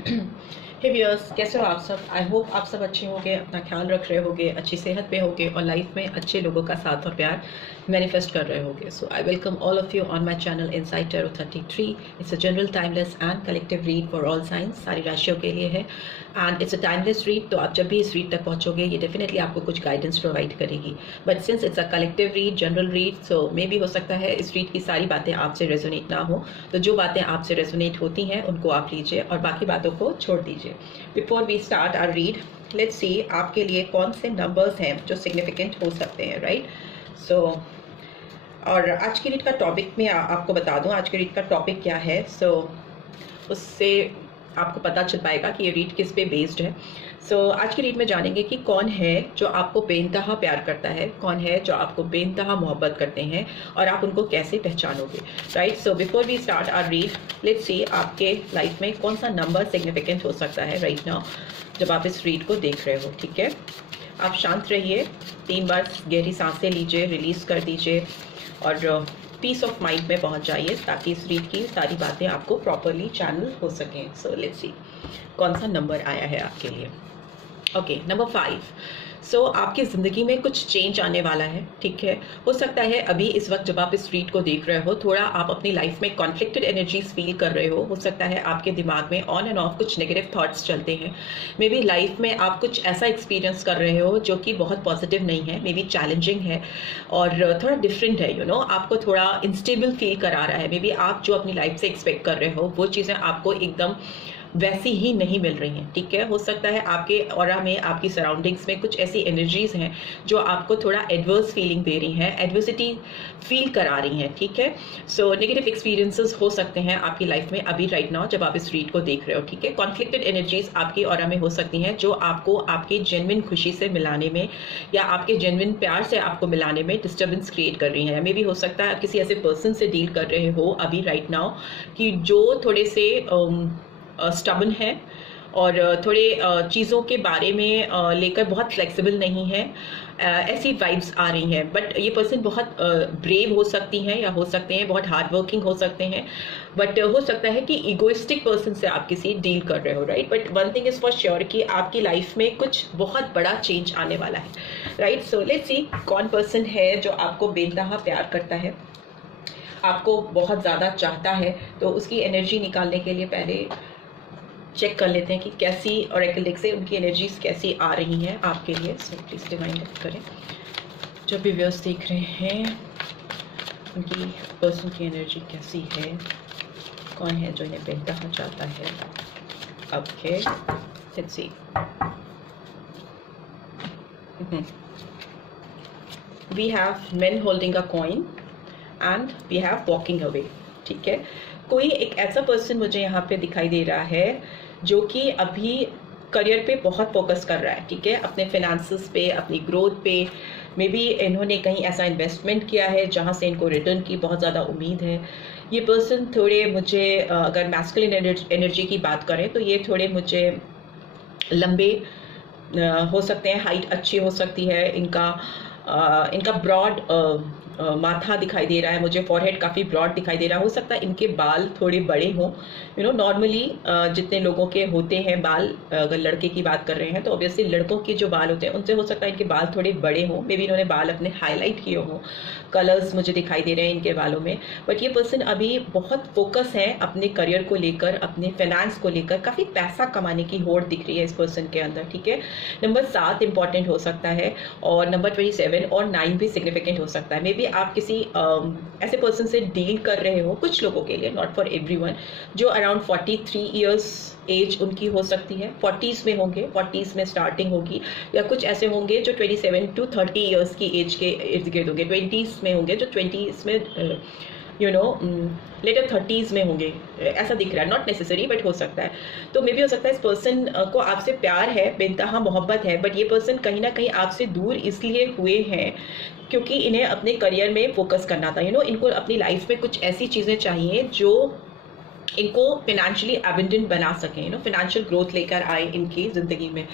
हे viewers, कैसे हो आप सब। आई होप आप सब अच्छे होंगे, अपना ख्याल रख रहे होंगे, अच्छी सेहत पे होंगे और लाइफ में अच्छे लोगों का साथ और प्यार मैनिफेस्ट कर रहे होंगे। So I welcome all of you on my channel inside tarot 33। It's a general timeless and collective read for all signs, सारी राशियों के लिए है and it's a timeless read. तो आप जब भी इस रीड तक पहुंचोगे ये डेफिनेटली आपको कुछ गाइडेंस प्रोवाइड करेगी। But since it's a collective read, general read, so may be हो सकता है इस रीड की सारी बातें आपसे रेजोनेट ना हो। तो जो बातें आपसे रेजोनेट होती हैं उनको आप लीजिए और बाकी बातों को छोड़ दीजिए। Before we start our read, let's see आपके लिए कौन से नंबर्स हैं जो सिग्निफिकेंट हो सकते हैं, राइट। सो और आज की रीड का टॉपिक मैं आपको बता दूं, आज की रीड का टॉपिक क्या है। उससे आपको पता चल पाएगा कि ये रीड किस पे बेस्ड है। आज की रीड में जानेंगे कि कौन है जो आपको बेइंतहा प्यार करता है, कौन है जो आपको बेइंतहा मोहब्बत करते हैं और आप उनको कैसे पहचानोगे, right. So before we start our read, let's see आपके लाइफ में कौन सा नंबर सिग्निफिकेंट हो सकता है राइट नाउ जब आप इस रीड को देख रहे हो, ठीक है। आप शांत रहिए, 3 बार गहरी सांसें लीजिए, रिलीज कर दीजिए और पीस ऑफ माइंड में पहुंच जाइए ताकि इस रीड की सारी बातें आपको प्रॉपरली चैनल हो सकें। सो लेट्स सी कौन सा नंबर आया है आपके लिए। Okay, number 5। आपकी ज़िंदगी में कुछ चेंज आने वाला है, ठीक है। हो सकता है अभी इस वक्त जब आप इस रीड को देख रहे हो थोड़ा आप अपनी लाइफ में कॉन्फ्लिक्टेड एनर्जीज फील कर रहे हो सकता है आपके दिमाग में ऑन एंड ऑफ कुछ नेगेटिव थॉट्स चलते हैं। मे बी लाइफ में आप कुछ ऐसा एक्सपीरियंस कर रहे हो जो कि बहुत पॉजिटिव नहीं है, मे बी चैलेंजिंग है और थोड़ा डिफरेंट है, आपको थोड़ा इंस्टेबल फील करा रहा है। मे बी आप जो अपनी लाइफ से एक्सपेक्ट कर रहे हो वो चीज़ें आपको एकदम वैसी ही नहीं मिल रही हैं, ठीक है। हो सकता है आपके ऑरा में, आपकी सराउंडिंग्स में कुछ ऐसी एनर्जीज हैं जो आपको थोड़ा एडवर्स फीलिंग दे रही हैं, एडवर्सिटी फील करा रही हैं, ठीक है। नेगेटिव एक्सपीरियंसेस हो सकते हैं आपकी लाइफ में अभी राइट नाउ जब आप इस रीड को देख रहे हो, ठीक है। कॉन्फ्लिक्टेड एनर्जीज आपकी ऑरा में हो सकती हैं जो आपको आपकी जेन्युइन खुशी से मिलाने में या आपके जेन्युइन प्यार से आपको मिलाने में डिस्टर्बेंस क्रिएट कर रही हैं। मे बी हो सकता है आप किसी ऐसे पर्सन से डील कर रहे हो अभी राइट नाउ कि जो थोड़े से स्टबन है और थोड़े चीज़ों के बारे में लेकर बहुत फ्लेक्सिबल नहीं है, ऐसी वाइब्स आ रही हैं। बट ये पर्सन बहुत ब्रेव हो सकती हैं या हो सकते हैं बहुत हार्ड वर्किंग हो सकते हैं, बट हो सकता है कि ईगोइस्टिक पर्सन से आप किसी डील कर रहे हो, right. But one thing is for sure कि आपकी लाइफ में कुछ बहुत बड़ा चेंज आने वाला है, राइट। सो लेट्स सी कौन पर्सन है जो आपको बेइंतहा प्यार करता है, आपको बहुत ज़्यादा चाहता है। तो उसकी एनर्जी निकालने के लिए पहले चेक कर लेते हैं कि कैसी ऑरेकल डेक से उनकी एनर्जीज कैसी आ रही हैं आपके लिए। सो प्लीज़ डिवाइन गाइड करें जो भी व्यूअर्स देख रहे हैं, उनकी पर्सन की एनर्जी कैसी है, कौन है जो इन्हें बेइंतहा चाहता है। Okay, let's see. We have men holding a coin and we have walking away, ठीक है। कोई एक ऐसा पर्सन मुझे यहाँ पे दिखाई दे रहा है जो कि अभी करियर पे बहुत फोकस कर रहा है, ठीक है, अपने फिनेंसेस पे, अपनी ग्रोथ पे। मे बी इन्होंने कहीं ऐसा इन्वेस्टमेंट किया है जहाँ से इनको रिटर्न की बहुत ज़्यादा उम्मीद है। ये पर्सन थोड़े मुझे अगर मैस्कुलिन एनर्जी की बात करें तो ये थोड़े मुझे लंबे हो सकते हैं, हाइट अच्छी हो सकती है, इनका ब्रॉड माथा दिखाई दे रहा है मुझे, फॉरहेड काफ़ी ब्रॉड दिखाई दे रहा है। हो सकता है इनके बाल थोड़े बड़े हों, नॉर्मली जितने लोगों के होते हैं बाल, अगर लड़के की बात कर रहे हैं तो ऑब्वियसली लड़कों के जो बाल होते हैं उनसे हो सकता है इनके बाल थोड़े बड़े हों। मे बी इन्होंने बाल अपने हाईलाइट किए हों, कलर्स मुझे दिखाई दे रहे हैं इनके बालों में। बट ये पर्सन अभी बहुत फोकस है अपने करियर को लेकर, अपने फाइनेंस को लेकर, काफ़ी पैसा कमाने की होड़ दिख रही है इस पर्सन के अंदर, ठीक है। नंबर 7 इंपॉर्टेंट हो सकता है और नंबर 27 और 9 भी सिग्निफिकेंट हो सकता है। मे बी आप किसी ऐसे पर्सन से डील कर रहे हो, कुछ लोगों के लिए, नॉट फॉर एवरीवन, जो अराउंड 43 इयर्स एज उनकी हो सकती है, 40s में होंगे, 40s में स्टार्टिंग होगी, या कुछ ऐसे होंगे जो 27 to 30 इयर्स की एज के इर्द गिर्द होंगे, 20s में होंगे जो 20s में लेटर 30s में होंगे, ऐसा दिख रहा है, नॉट नेसेसरी बट हो सकता है। तो मे बी हो सकता है इस पर्सन को आपसे प्यार है, बेइंतहा मोहब्बत है, बट ये पर्सन कहीं ना कहीं आपसे दूर इसलिए हुए हैं क्योंकि इन्हें अपने करियर में फोकस करना था। इनको अपनी लाइफ में कुछ ऐसी चीज़ें चाहिए जो इनको फिनेंशियली एबंडेंट बना सकें, फिनेंशियल ग्रोथ लेकर आए इनकी ज़िंदगी में।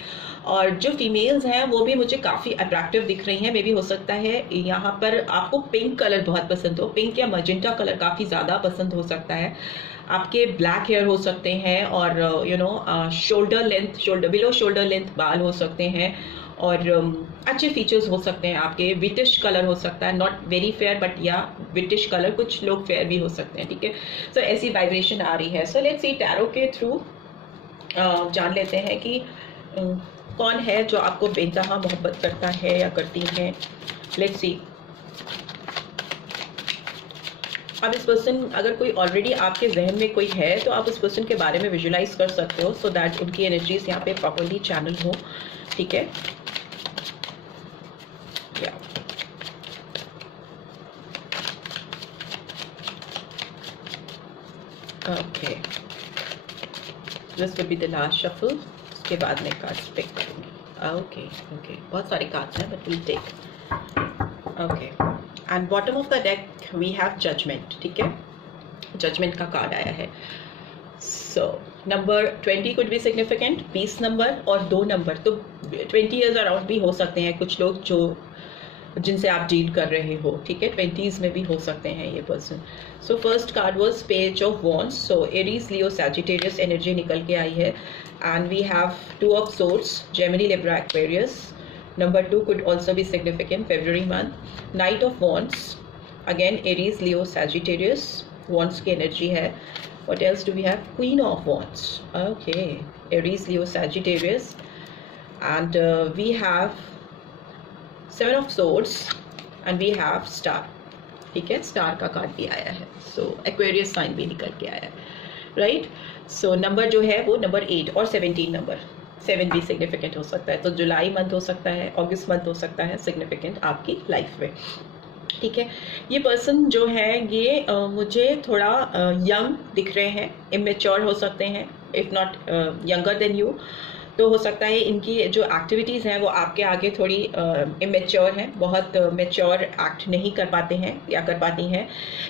और जो फीमेल्स हैं वो भी मुझे काफ़ी अट्रैक्टिव दिख रही हैं। मे बी हो सकता है यहाँ पर आपको पिंक कलर बहुत पसंद हो, पिंक या मजेंटा कलर काफ़ी ज़्यादा पसंद हो सकता है आपके ब्लैक हेयर हो सकते हैं और shoulder length, below shoulder length बाल हो सकते हैं और अच्छे फीचर्स हो सकते हैं आपके। विटिश कलर हो सकता है, नॉट वेरी फेयर बट या विटिश कलर, कुछ लोग फेयर भी हो सकते हैं, ठीक है। सो ऐसी वाइब्रेशन आ रही है। सो लेट्स सी टैरो के थ्रू जान लेते हैं कि कौन है जो आपको बेइंतहा मोहब्बत करता है या करती है। Let's see. अब इस पर्सन, अगर कोई ऑलरेडी आपके जहन में कोई है तो आप उस पर्सन के बारे में विजुलाइज कर सकते हो सो दैट उनकी एनर्जीज यहाँ पे प्रॉपरली चैनल हो, ठीक है। Okay, this will be the last shuffle. उसके बाद में कार्ड्स पिक करूँगी। ओके ओके, बहुत सारे कार्ड्स हैं but will take. Okay, and bottom of the deck we have judgement, ठीक है। जजमेंट का कार्ड आया है। So number 20 could be significant, 20 number और 2 नंबर, तो 20 ईयर्स अराउंड भी हो सकते हैं कुछ लोग जो जिनसे आप डील कर रहे हो, ठीक है। 20s में भी हो सकते हैं ये person. So first card was page of wands. So Aries, Leo, Sagittarius energy निकल के आई है and we have 2 of swords, Gemini, Libra, Aquarius. Number 2 could also be significant, February month. Knight of Wands, again Aries, Leo, Sagittarius. Wands की energy है. What else do we have? Queen of Wands. Okay, Aries, Leo, Sagittarius. And we have 7 of Swords and we have Star. ठीक है, Star का card भी आया है. So Aquarius sign भी निकल के आया है, right? So नंबर जो है वो नंबर 8 और 17 नंबर, 7 भी सिग्निफिकेंट हो सकता है। तो जुलाई मंथ हो सकता है, अगस्त मंथ हो सकता है सिग्निफिकेंट आपकी लाइफ में, ठीक है। ये पर्सन जो है ये मुझे थोड़ा यंग दिख रहे हैं, इमेच्योर हो सकते हैं, if not younger than you. तो हो सकता है इनकी जो एक्टिविटीज़ हैं वो आपके आगे थोड़ी इमेच्योर हैं, बहुत मेच्योर एक्ट नहीं कर पाते हैं या कर पाती हैं।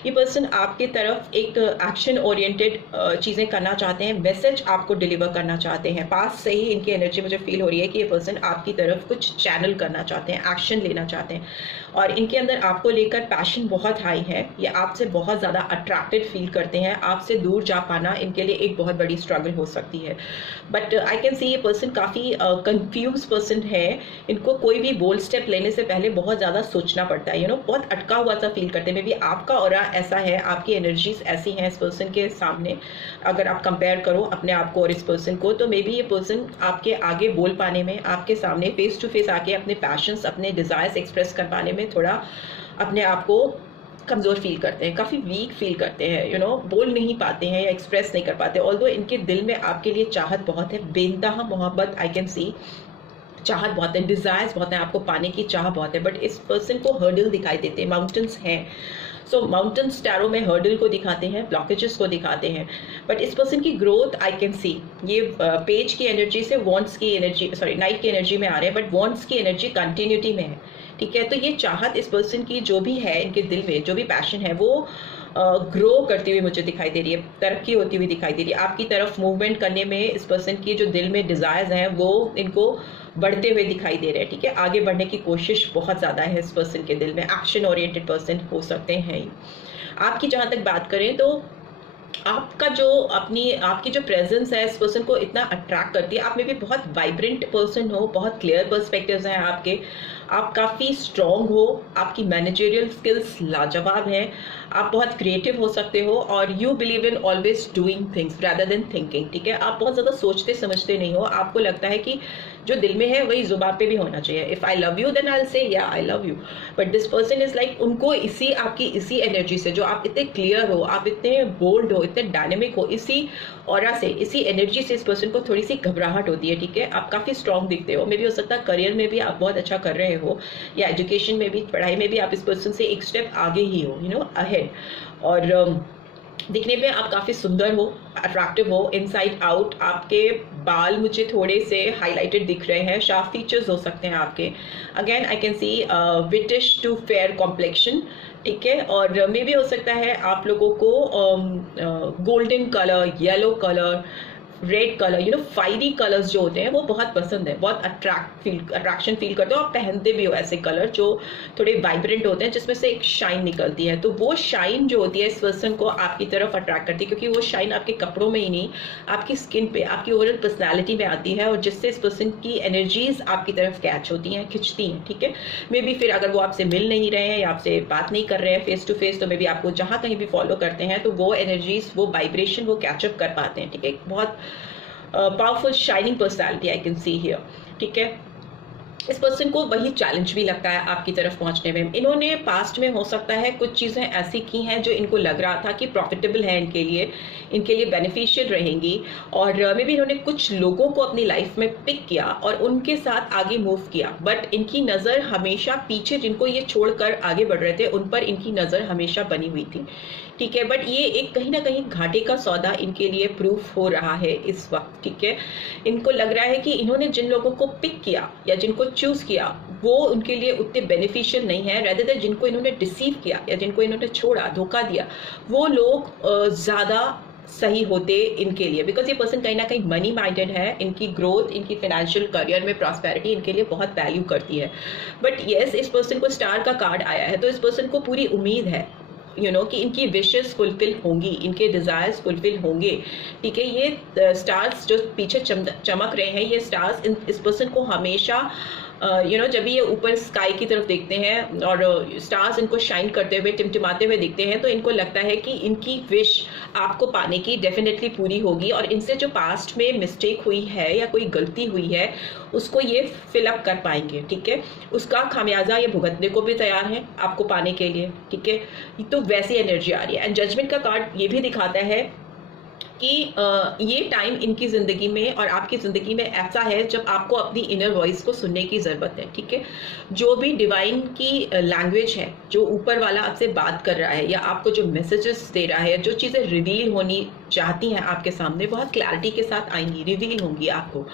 ये पर्सन आपके तरफ एक एक्शन ओरिएंटेड चीज़ें करना चाहते हैं, मैसेज आपको डिलीवर करना चाहते हैं। पास से ही इनकी एनर्जी मुझे फील हो रही है कि ये पर्सन आपकी तरफ कुछ चैनल करना चाहते हैं, एक्शन लेना चाहते हैं और इनके अंदर आपको लेकर पैशन बहुत हाई है। ये आपसे बहुत ज़्यादा अट्रैक्टेड फील करते हैं। आपसे दूर जा पाना इनके लिए एक बहुत बड़ी स्ट्रगल हो सकती है। बट आई कैन सी ये पर्सन काफ़ी कंफ्यूज पर्सन है। इनको कोई भी बोल्ड स्टेप लेने से पहले बहुत ज़्यादा सोचना पड़ता है, बहुत अटका हुआ सा फील करते हैं। मे बी आपका ऑरा ऐसा है, आपकी एनर्जीज ऐसी हैं इस पर्सन के सामने। अगर आप कंपेयर करो अपने आप को और इस पर्सन को, तो मे बी ये पर्सन आपके आगे बोल पाने में, आपके सामने फेस टू फेस आके अपने पैशंस, अपने डिज़ायर्स एक्सप्रेस कर पाने में थोड़ा अपने आप को कमज़ोर फील करते हैं, काफ़ी वीक फील करते हैं, बोल नहीं पाते हैं या एक्सप्रेस नहीं कर पाते। ऑल्दो इनके दिल में आपके लिए चाहत बहुत है, बेइंतहा मोहब्बत, आई कैन सी चाहत बहुत है, डिज़ायर्स बहुत है, आपको पाने की चाह बहुत है। बट इस पर्सन को हर्डल दिखाई देते हैं, माउंटेन्स हैं। सो माउंटेन्स टैरो में हर्डल को दिखाते हैं, ब्लॉकेजेस को दिखाते हैं। बट इस पर्सन की ग्रोथ आई कैन सी, ये पेज की एनर्जी से वॉन्ड्स की एनर्जी, सॉरी नाइट की एनर्जी में आ रहे हैं, बट वॉन्ड्स की एनर्जी कंटिन्यूटी में है, ठीक है। तो ये चाहत इस पर्सन की जो भी है, इनके दिल में जो भी पैशन है वो ग्रो करती हुई मुझे दिखाई दे रही है, तरक्की होती हुई दिखाई दे रही है। आपकी तरफ मूवमेंट करने में इस पर्सन की जो दिल में डिज़ायर्स हैं वो इनको बढ़ते हुए दिखाई दे रहे हैं, ठीक है। आगे बढ़ने की कोशिश बहुत ज़्यादा है इस पर्सन के दिल में, एक्शन ओरिएंटेड पर्सन हो सकते हैं। आपकी जहाँ तक बात करें तो आपका जो आपकी जो प्रेजेंस है इस पर्सन को इतना अट्रैक्ट करती है। आप में भी बहुत वाइब्रेंट पर्सन हो, बहुत क्लियर पर्सपेक्टिव्स हैं आपके, आप काफ़ी स्ट्रॉन्ग हो, आपकी मैनेजरियल स्किल्स लाजवाब हैं, आप बहुत क्रिएटिव हो सकते हो और you believe in always doing things rather than thinking, ठीक है। आप बहुत ज़्यादा सोचते समझते नहीं हो, आपको लगता है कि जो दिल में है वही जुबान पे भी होना चाहिए। If I love you then I will say या I love you. But this person is like, उनको आपकी इसी एनर्जी से, जो आप इतने क्लियर हो, आप इतने बोल्ड हो, इतने डायनेमिक हो, इसी ऑरा से, इसी एनर्जी से इस पर्सन को थोड़ी सी घबराहट होती है, ठीक है। आप काफ़ी स्ट्रॉन्ग दिखते हो, मे भी हो सकता है करियर में भी आप बहुत अच्छा कर रहे हो या एजुकेशन में भी, पढ़ाई में भी आप इस पर्सन से एक स्टेप आगे ही हो, अहेड। और दिखने में आप काफ़ी सुंदर हो, अट्रैक्टिव हो, इनसाइड आउट। आपके बाल मुझे थोड़े से हाईलाइटेड दिख रहे हैं, शार्प फीचर्स हो सकते हैं आपके। Again I can see whitish to fair complexion, ठीक है। और मे भी हो सकता है आप लोगों को golden colour, yellow colour, red colour, you know fiery colours जो होते हैं वो बहुत पसंद है, बहुत अट्रैक्शन फील करते हो, आप पहनते भी हो ऐसे कलर जो थोड़े वाइब्रेंट होते हैं, जिसमें से एक शाइन निकलती है। तो वो शाइन जो होती है इस पर्सन को आपकी तरफ अट्रैक्ट करती है, क्योंकि वो शाइन आपके कपड़ों में ही नहीं, आपकी स्किन पे, आपकी ओवरऑल पर्सनैलिटी में आती है, और जिससे इस पर्सन की एनर्जीज आपकी तरफ कैच होती हैं, खिंचती हैं, ठीक है। मे बी फिर अगर वो आपसे मिल नहीं रहे हैं या आपसे बात नहीं कर रहे हैं फेस टू फेस, तो मे बी आपको जहाँ कहीं भी फॉलो करते हैं तो वो एनर्जीज, वो वाइब्रेशन वो कैचअप कर पाते हैं, ठीक है। बहुत powerful shining personality I can see here, ठीक है। इस पर्सन को वही चैलेंज भी लगता है आपकी तरफ पहुंचने में। इन्होंने पास्ट में हो सकता है कुछ चीज़ें ऐसी की हैं जो इनको लग रहा था कि प्रॉफिटेबल है इनके लिए बेनिफिशियल रहेंगी, और मे बी इन्होंने कुछ लोगों को अपनी लाइफ में पिक किया और उनके साथ आगे मूव किया, बट इनकी नज़र हमेशा पीछे, जिनको ये छोड़कर आगे बढ़ रहे थे उन पर इनकी नज़र हमेशा बनी हुई थी, ठीक है। बट ये एक कहीं ना कहीं घाटे का सौदा इनके लिए प्रूफ हो रहा है इस वक्त, ठीक है। इनको लग रहा है कि इन्होंने जिन लोगों को पिक किया या जिनको चूज किया वो उनके लिए उतने बेनिफिशियल नहीं है, रेदर देन जिनको इन्होंने डिसीव किया या जिनको इन्होंने छोड़ा, धोखा दिया, वो लोग ज़्यादा सही होते इनके लिए, बिकॉज ये पर्सन कहीं ना कहीं मनी माइंडेड है, इनकी ग्रोथ, इनकी फाइनेंशियल करियर में प्रॉस्पेरिटी इनके लिए बहुत वैल्यू करती है। बट येस, इस पर्सन को स्टार का कार्ड आया है, तो इस पर्सन को पूरी उम्मीद है कि इनकी विशेस फुलफिल होंगी, इनके डिजायर्स फुलफिल होंगे, ठीक है। ये स्टार्स जो पीछे चमक रहे हैं, ये स्टार्स इस पर्सन को हमेशा जब भी ये ऊपर स्काई की तरफ देखते हैं और स्टार्स इनको शाइन करते हुए, टिमटिमाते हुए दिखते हैं, तो इनको लगता है कि इनकी विश आपको पाने की डेफिनेटली पूरी होगी, और इनसे जो पास्ट में मिस्टेक हुई है या कोई गलती हुई है उसको ये फिलअप कर पाएंगे, ठीक है। उसका खामियाजा ये भुगतने को भी तैयार है आपको पाने के लिए, ठीक है। तो वैसी एनर्जी आ रही है। एंड जजमेंट का कार्ड ये भी दिखाता है कि ये टाइम इनकी ज़िंदगी में और आपकी ज़िंदगी में ऐसा है जब आपको अपनी इनर वॉइस को सुनने की ज़रूरत है, ठीक है। जो भी डिवाइन की लैंग्वेज है, जो ऊपर वाला आपसे बात कर रहा है या आपको जो मैसेजेस दे रहा है, जो चीज़ें रिवील होनी चाहती हैं आपके सामने, बहुत क्लैरिटी के साथ आएंगी, रिवील होंगी आपको।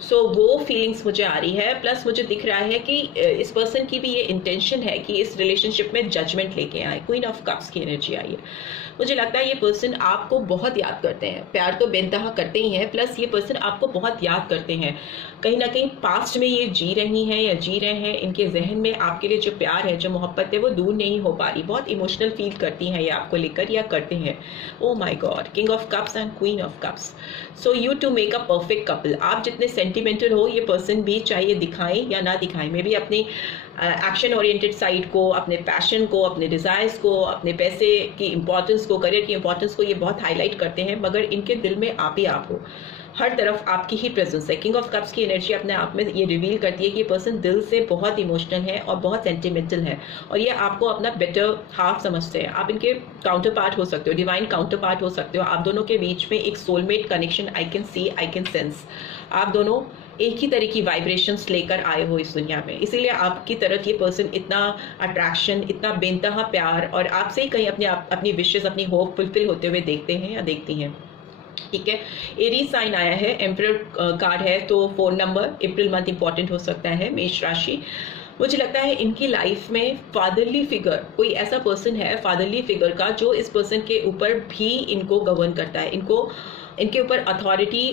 सो वो फीलिंग्स मुझे आ रही है। प्लस मुझे दिख रहा है कि इस पर्सन की भी ये इंटेंशन है कि इस रिलेशनशिप में जजमेंट लेके आए। क्वीन ऑफ कप्स की एनर्जी आई है। मुझे लगता है ये पर्सन आपको बहुत याद करते हैं, प्यार तो बेनतहा करते ही हैं, प्लस ये पर्सन आपको बहुत याद करते हैं। कहीं ना कहीं पास्ट में ये जी रही हैं या जी रहे हैं, इनके जहन में आपके लिए जो प्यार है, जो मोहब्बत है, वो दूर नहीं हो पा रही। बहुत इमोशनल फील करती हैं ये आपको लेकर या करते हैं। Oh my God, king of cups and queen of cups. So you two make a perfect couple. आप जितने सेंटिमेंटल हो, ये पर्सन भी, चाहे दिखाएं या ना दिखाएं, मे बी अपनी एक्शन ओरिएंटेड साइड को, अपने पैशन को, अपने डिजायर्स को, अपने पैसे की इंपॉर्टेंस को, करियर की इंपॉर्टेंस को ये बहुत हाईलाइट करते हैं, मगर इनके दिल में आप ही आप हो, हर तरफ आपकी ही प्रेजेंस है। किंग ऑफ कप्स की एनर्जी अपने आप में ये रिवील करती है कि ये पर्सन दिल से बहुत इमोशनल है और बहुत सेंटिमेंटल है, और ये आपको अपना बेटर हाफ समझते हैं। आप इनके काउंटर पार्ट हो सकते हो, डिवाइन काउंटर पार्ट हो सकते हो। आप दोनों के बीच में एक soulmate connection I can C, I can sense. आप दोनों एक ही तरह की वाइब्रेशंस लेकर आए हो इस दुनिया में, इसीलिए आपकी तरफ ये पर्सन इतना अट्रैक्शन, इतना बेनतहा प्यार, और आपसे ही कहीं अपनी विशेस, अपनी होप फुलफिल होते हुए देखते हैं या देखती हैं, ठीक है। एरीज साइन आया है, एम्परर कार्ड है, तो 4 नंबर, अप्रैल मंथ इंपॉर्टेंट हो सकता है। मेष राशि, मुझे लगता है इनकी लाइफ में फादरली फिगर, कोई ऐसा पर्सन है फादरली फिगर का जो इस पर्सन के ऊपर भी इनको गवर्न करता है, इनके ऊपर अथॉरिटी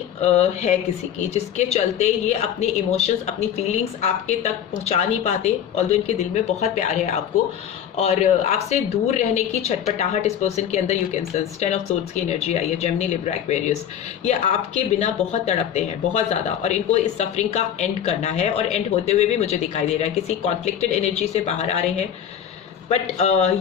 है किसी की, जिसके चलते ये अपने इमोशंस, अपनी फीलिंग्स आपके तक पहुंचा नहीं पाते, ऑल्दो इनके दिल में बहुत प्यार है आपको, और आपसे दूर रहने की छटपटाहट इस पर्सन के अंदर you can sense. 10 of swords की एनर्जी आई है, जेमिनी, लिब्रा, एक्वेरियस। ये आपके बिना बहुत तड़पते हैं, बहुत ज़्यादा, और इनको इस सफरिंग का एंड करना है, और एंड होते हुए भी मुझे दिखाई दे रहा है किसी कॉन्फ्लिक्टेड एनर्जी से बाहर आ रहे हैं। बट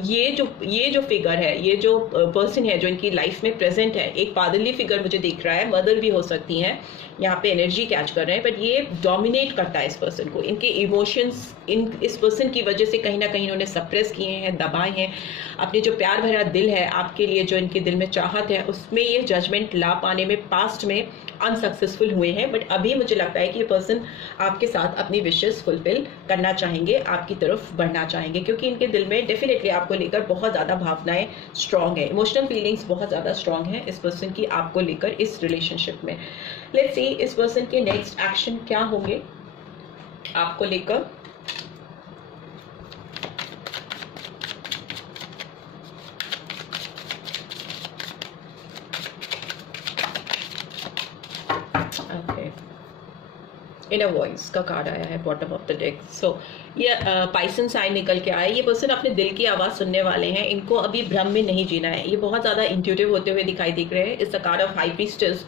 ये जो फिगर है, ये जो पर्सन है जो इनकी लाइफ में प्रेजेंट है, एक फादरली फिगर मुझे दिख रहा है, मदर भी हो सकती हैं, यहाँ पे एनर्जी कैच कर रहे हैं, बट ये डोमिनेट करता है इस पर्सन को। इनके इमोशंस इस पर्सन की वजह से कहीं ना कहीं इन्होंने सप्रेस किए हैं, दबाए हैं। अपने जो प्यार भरा दिल है आपके लिए, जो इनके दिल में चाहत है, उसमें ये जजमेंट ला पाने में पास्ट में अनसक्सेसफुल हुए हैं। बट अभी मुझे लगता है कि ये पर्सन आपके साथ अपनी विशेस फुलफिल करना चाहेंगे, आपकी तरफ बढ़ना चाहेंगे, क्योंकि इनके दिल में डेफिनेटली आपको लेकर बहुत ज़्यादा भावनाएं स्ट्रांग है, इमोशनल फीलिंग्स बहुत ज़्यादा स्ट्रांग है इस पर्सन की आपको लेकर इस रिलेशनशिप में। लेट्स सी इस पर्सन के नेक्स्ट एक्शन क्या होंगे आपको लेकर। इनर वॉइस का कार्ड आया है बॉटम ऑफ द डेक। सो ये पाइसन साइन निकल के आया। ये पर्सन अपने दिल की आवाज़ सुनने वाले हैं, इनको अभी भ्रम में नहीं जीना है। ये बहुत ज़्यादा इंट्यूटिव होते हुए दिखाई दिख रहे हैं। It's a card of high priestess.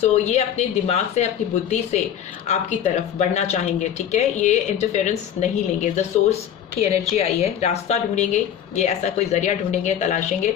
So ये अपने दिमाग से, अपनी बुद्धि से आपकी तरफ बढ़ना चाहेंगे, ठीक है। ये इंटरफेरेंस नहीं लेंगे। द सोर्स की एनर्जी आई है, रास्ता ढूंढेंगे, ये ऐसा कोई जरिया ढूंढेंगे, तलाशेंगे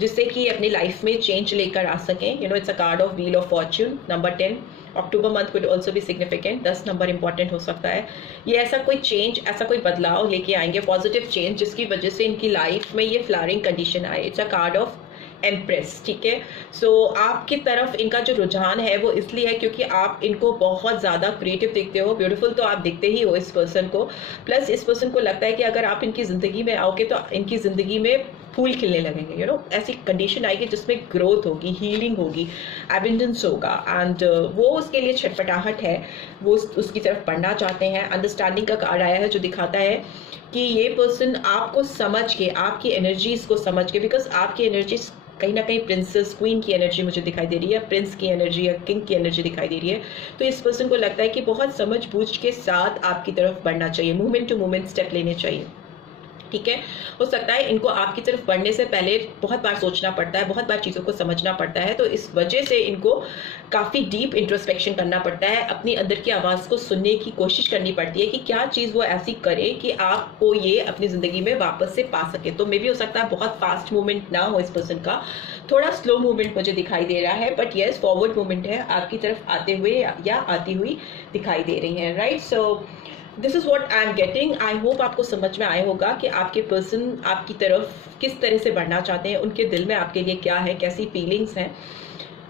जिससे कि अपनी लाइफ में चेंज लेकर आ सकें। You know, it's a card of wheel of Fortune. Number 10 October month could also भी सिग्निफिकेंट। 10 नंबर इंपॉर्टेंट हो सकता है। ये ऐसा कोई चेंज, ऐसा कोई बदलाव लेके आएंगे, पॉजिटिव चेंज, जिसकी वजह से इनकी लाइफ में ये फ्लावरिंग कंडीशन आए। It's a card of empress, ठीक है। सो आपकी तरफ इनका जो रुझान है वो इसलिए है क्योंकि आप इनको बहुत ज़्यादा क्रिएटिव दिखते हो, ब्यूटीफुल तो आप दिखते ही हो इस पर्सन को। प्लस इस पर्सन को लगता है कि अगर आप इनकी ज़िंदगी में आओगे तो इनकी ज़िंदगी में फूल खिलने लगेंगे। यू नो, ऐसी कंडीशन आएगी जिसमें ग्रोथ होगी, हीलिंग होगी, एबिंडेंस होगा। एंड वो उसके लिए छटपटाहट है, वो उसकी तरफ बढ़ना चाहते हैं। अंडरस्टैंडिंग का कार्ड आया है जो दिखाता है कि ये पर्सन आपको समझ के, आपकी एनर्जीज को समझ के, बिकॉज आपकी एनर्जीज कहीं ना कहीं प्रिंसेस, क्वीन की एनर्जी मुझे दिखाई दे रही है, प्रिंस की एनर्जी या किंग की एनर्जी दिखाई दे रही है। तो इस पर्सन को लगता है कि बहुत समझ बूझ के साथ आपकी तरफ बढ़ना चाहिए, मूवमेंट टू मूवमेंट स्टेप लेने चाहिए, ठीक है। हो सकता है इनको आपकी तरफ बढ़ने से पहले बहुत बार सोचना पड़ता है, बहुत बार चीज़ों को समझना पड़ता है। तो इस वजह से इनको काफ़ी डीप इंट्रोस्पेक्शन करना पड़ता है, अपनी अंदर की आवाज़ को सुनने की कोशिश करनी पड़ती है कि क्या चीज़ वो ऐसी करे कि आपको ये अपनी ज़िंदगी में वापस से पा सके। तो मे भी हो सकता है बहुत फास्ट मूवमेंट ना हो इस पर्सन का, थोड़ा स्लो मूवमेंट मुझे दिखाई दे रहा है, बट येस फॉरवर्ड मूवमेंट है, आपकी तरफ आते हुए या आती हुई दिखाई दे रही हैं, right. So this is what I am getting. I hope आपको समझ में आया होगा कि आपके पर्सन आपकी तरफ किस तरह से बढ़ना चाहते हैं, उनके दिल में आपके लिए क्या है, कैसी फीलिंग्स हैं।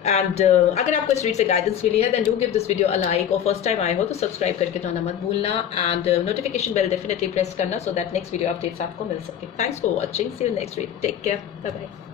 एंड अगर आपको इस रीड से गाइडेंस मिली है then do give this video a like, और फर्स्ट टाइम आए हो तो सब्सक्राइब करके तो मत भूलना, and notification bell definitely press करना so that next video updates आपको मिल सके। Thanks for watching, see you next week, take care, bye bye.